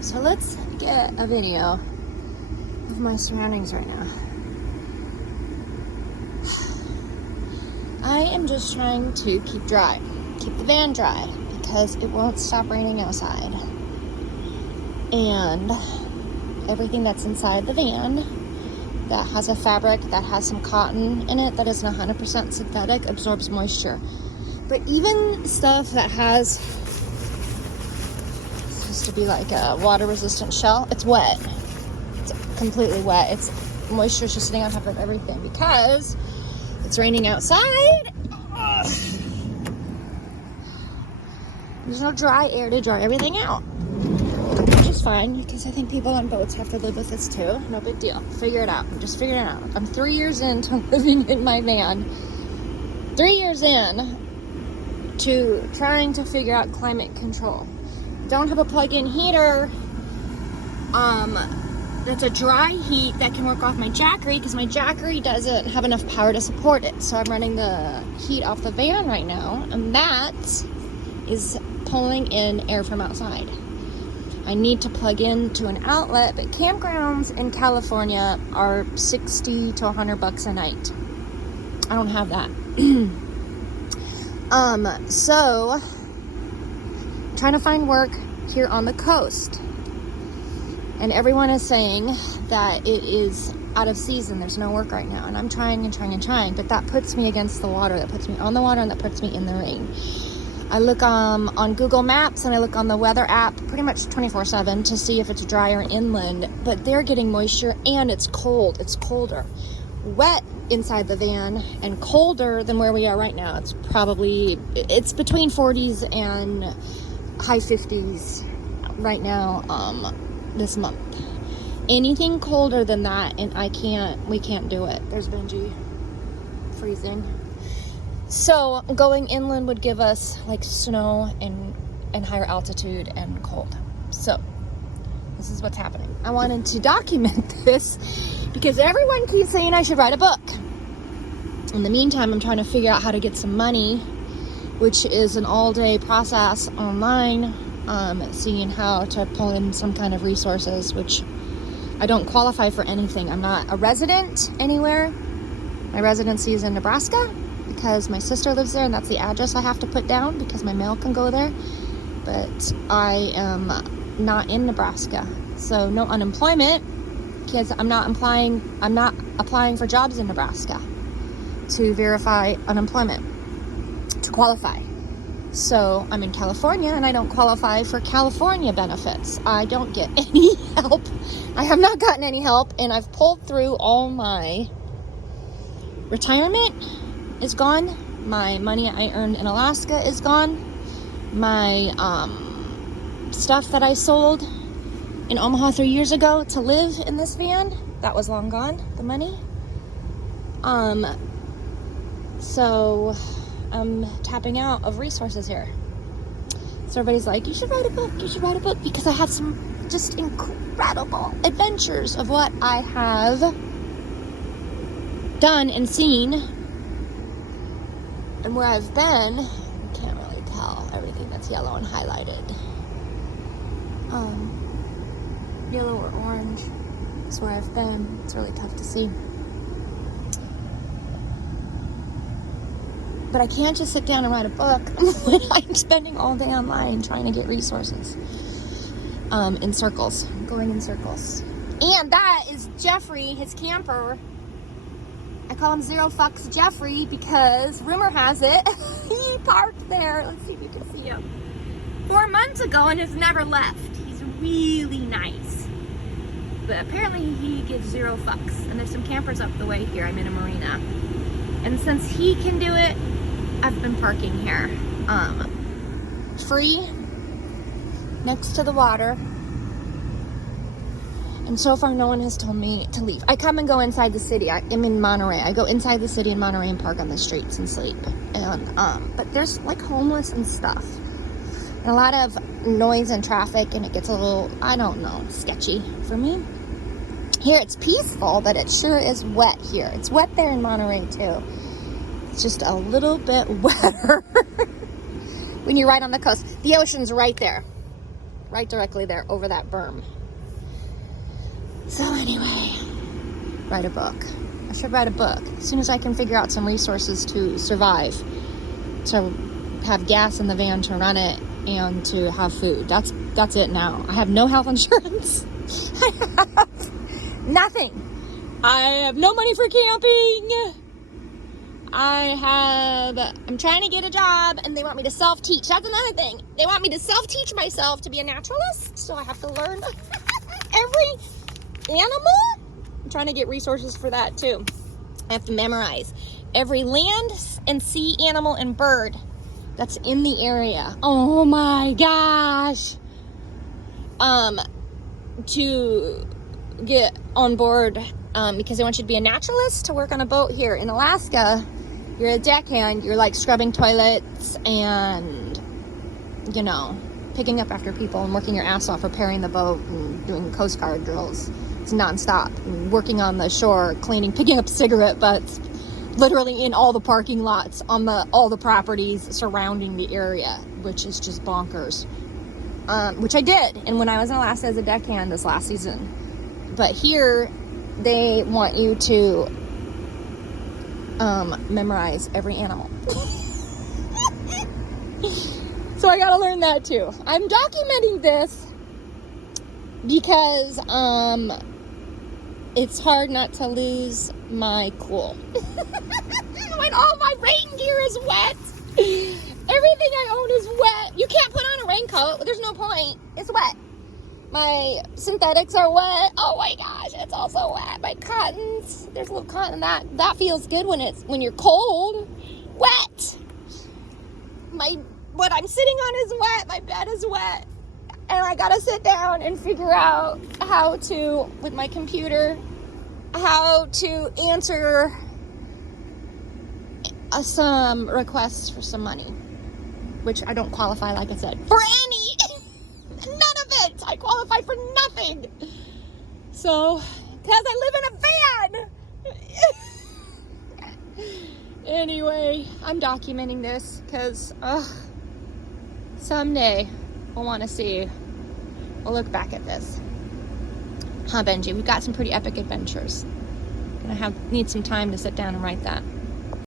So let's get a video of my surroundings right now. I am just trying to keep the van dry, because it won't stop raining outside. And everything that's inside the van that has a fabric that has some cotton in it that isn't 100% synthetic absorbs moisture. But even stuff that has supposed to be like a water resistant shell, it's wet. It's completely wet. It's moisture's just sitting on top of everything because it's raining outside. Ugh. There's no dry air to dry everything out, which is fine, because I think people on boats have to live with this too. No big deal. Figure it out. I'm just figuring it out. I'm 3 years into living in my van. 3 years in to trying to figure out climate control. Don't have a plug-in heater. That's a dry heat that can work off my Jackery, because my Jackery doesn't have enough power to support it. So I'm running the heat off the van right now, and that is pulling in air from outside. I need to plug into an outlet, but campgrounds in California are $60 to $100 a night. I don't have that. So trying to find work here on the coast, and everyone is saying that it is out of season. There's no work right now, and I'm trying, but that puts me against the water, that puts me on the water, and that puts me in the rain. I look on Google Maps, and I look on the weather app pretty much 24/7 to see if it's drier inland, but they're getting moisture, and it's cold. It's colder. Wet inside the van and colder than where we are right now. It's between 40s and high 50s right now this month. Anything colder than that, and we can't do it. There's Benji freezing. So going inland would give us like snow and higher altitude and cold. So this is what's happening. I wanted to document this because everyone keeps saying I should write a book. In the meantime, I'm trying to figure out how to get some money, which is an all-day process online, seeing how to pull in some kind of resources, which I don't qualify for anything. I'm not a resident anywhere. My residency is in Nebraska because my sister lives there, and that's the address I have to put down because my mail can go there. But I am not in Nebraska, so no unemployment, because I'm not applying for jobs in Nebraska to verify unemployment to qualify. So I'm in California, and I don't qualify for California benefits. I don't get any help. I have not gotten any help, and I've pulled through all my retirement is gone. My money I earned in Alaska is gone. My stuff that I sold in Omaha 3 years ago to live in this van, that was long gone, the money. So I'm tapping out of resources here. So everybody's like, you should write a book, because I have some just incredible adventures of what I have done and seen, and where I've been. You can't really tell everything that's yellow and highlighted. Yellow or orange is where I've been. It's really tough to see. But I can't just sit down and write a book when I'm spending all day online trying to get resources. In circles, going in circles. And that is Jeffrey, his camper. I call him Zero Fucks Jeffrey because rumor has it he parked there. Let's see if you can see him. 4 months ago and has never left. He's really nice. But apparently he gives zero fucks. And there's some campers up the way here. I'm in a marina. And since he can do it, I've been parking here. Free, next to the water. And so far, no one has told me to leave. I come and go inside the city. I am in Monterey. I go inside the city in Monterey and park on the streets and sleep. And but there's like homeless and stuff, and a lot of noise and traffic, and it gets a little, I don't know, sketchy for me. Here it's peaceful, but it sure is wet here. It's wet there in Monterey too. It's just a little bit wetter when you're right on the coast. The ocean's right there. right directly there over that berm. So anyway, write a book. I should write a book as soon as I can figure out some resources to survive, to have gas in the van to run it, and to have food. That's it now. I have no health insurance. I have nothing. I have no money for camping. I'm trying to get a job, and they want me to self-teach. That's another thing. They want me to self-teach myself to be a naturalist, so I have to learn every animal. I'm trying to get resources for that too. I have to memorize every land and sea animal and bird that's in the area. Oh my gosh. To get on board, because they want you to be a naturalist to work on a boat here in Alaska. You're a deckhand, you're like scrubbing toilets and, you know, picking up after people and working your ass off repairing the boat and doing Coast Guard drills. It's nonstop. And working on the shore, cleaning, picking up cigarette butts, literally in all the parking lots on all the properties surrounding the area, which is just bonkers. Which I did, and when I was in Alaska as a deckhand this last season. But here, they want you to memorize every animal. So I gotta learn that too. I'm documenting this because it's hard not to lose my cool. When all my rain gear is wet. Everything I own is wet. You can't put on a raincoat. There's no point. It's wet. My synthetics are wet. Oh my gosh, it's also wet. My cottons, there's a little cotton. That feels good when you're cold. Wet. What I'm sitting on is wet. My bed is wet. And I gotta sit down and figure out how to, with my computer, how to answer some requests for some money, which I don't qualify, like I said, for any. None of it. I qualify for nothing. So, because I live in a van. Anyway, I'm documenting this because someday we'll want to see. We'll look back at this. Huh, Benji? We've got some pretty epic adventures. Need some time to sit down and write that.